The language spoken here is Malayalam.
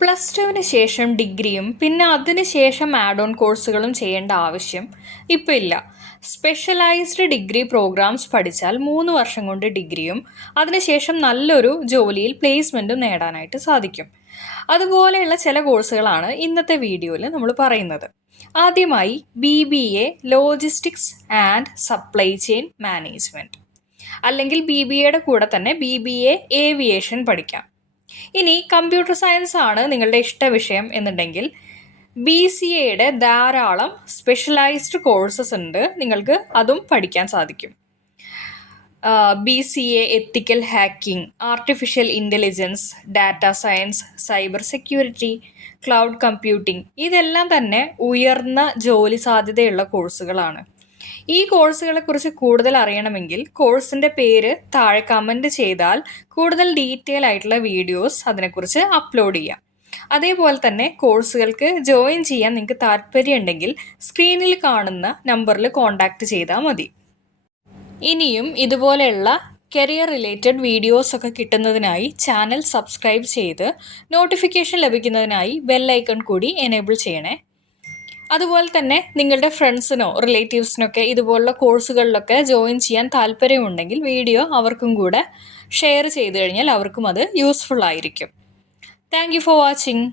പ്ലസ് ടുവിന് ശേഷം ഡിഗ്രിയും പിന്നെ അതിന് ശേഷം ആഡ് ഓൺ കോഴ്സുകളും ചെയ്യേണ്ട ആവശ്യം ഇപ്പോൾ ഇല്ല. സ്പെഷ്യലൈസ്ഡ് ഡിഗ്രി പ്രോഗ്രാംസ് പഠിച്ചാൽ 3 വർഷം കൊണ്ട് ഡിഗ്രിയും അതിനുശേഷം നല്ലൊരു ജോലിയിൽ പ്ലേസ്മെൻറ്റും നേടാനായിട്ട് സാധിക്കും. അതുപോലെയുള്ള ചില കോഴ്സുകളാണ് ഇന്നത്തെ വീഡിയോയിൽ നമ്മൾ പറയുന്നത്. ആദ്യമായി BBA logistics and supply chain management, അല്ലെങ്കിൽ BBAയുടെ കൂടെ തന്നെ BBA ഏവിയേഷൻ പഠിക്കാം. ഇനി കമ്പ്യൂട്ടർ സയൻസ് ആണ് നിങ്ങളുടെ ഇഷ്ട വിഷയം എന്നുണ്ടെങ്കിൽ BCAയുടെ ധാരാളം സ്പെഷ്യലൈസ്ഡ് കോഴ്സസ് ഉണ്ട്, നിങ്ങൾക്ക് അതും പഠിക്കാൻ സാധിക്കും. BCA എത്തിക്കൽ hacking, artificial intelligence, data science, cyber security, cloud computing, ഇതെല്ലാം തന്നെ ഉയർന്ന ജോലി സാധ്യതയുള്ള കോഴ്സുകളാണ്. ഈ കോഴ്സുകളെക്കുറിച്ച് കൂടുതൽ അറിയണമെങ്കിൽ കോഴ്സിൻ്റെ പേര് താഴെ കമൻറ്റ് ചെയ്താൽ കൂടുതൽ ഡീറ്റെയിൽ ആയിട്ടുള്ള വീഡിയോസ് അതിനെക്കുറിച്ച് അപ്ലോഡ് ചെയ്യാം. അതേപോലെ തന്നെ കോഴ്സുകൾക്ക് ജോയിൻ ചെയ്യാൻ നിങ്ങൾക്ക് താല്പര്യമുണ്ടെങ്കിൽ സ്ക്രീനിൽ കാണുന്ന നമ്പറിൽ കോൺടാക്റ്റ് ചെയ്താൽ മതി. ഇനിയും ഇതുപോലെയുള്ള കരിയർ റിലേറ്റഡ് വീഡിയോസൊക്കെ കിട്ടുന്നതിനായി ചാനൽ സബ്സ്ക്രൈബ് ചെയ്ത് നോട്ടിഫിക്കേഷൻ ലഭിക്കുന്നതിനായി ബെൽ ഐക്കൺ കൂടി എനേബിൾ ചെയ്യണേ. അതുപോലെ തന്നെ നിങ്ങളുടെ ഫ്രണ്ട്സിനോ റിലേറ്റീവ്സിനൊക്കെ ഇതുപോലുള്ള കോഴ്സുകളിലൊക്കെ ജോയിൻ ചെയ്യാൻ താല്പര്യമുണ്ടെങ്കിൽ വീഡിയോ അവർക്കും കൂടെ ഷെയർ ചെയ്ത് കഴിഞ്ഞാൽ അവർക്കും അത് യൂസ്ഫുൾ ആയിരിക്കും. Thank you for watching.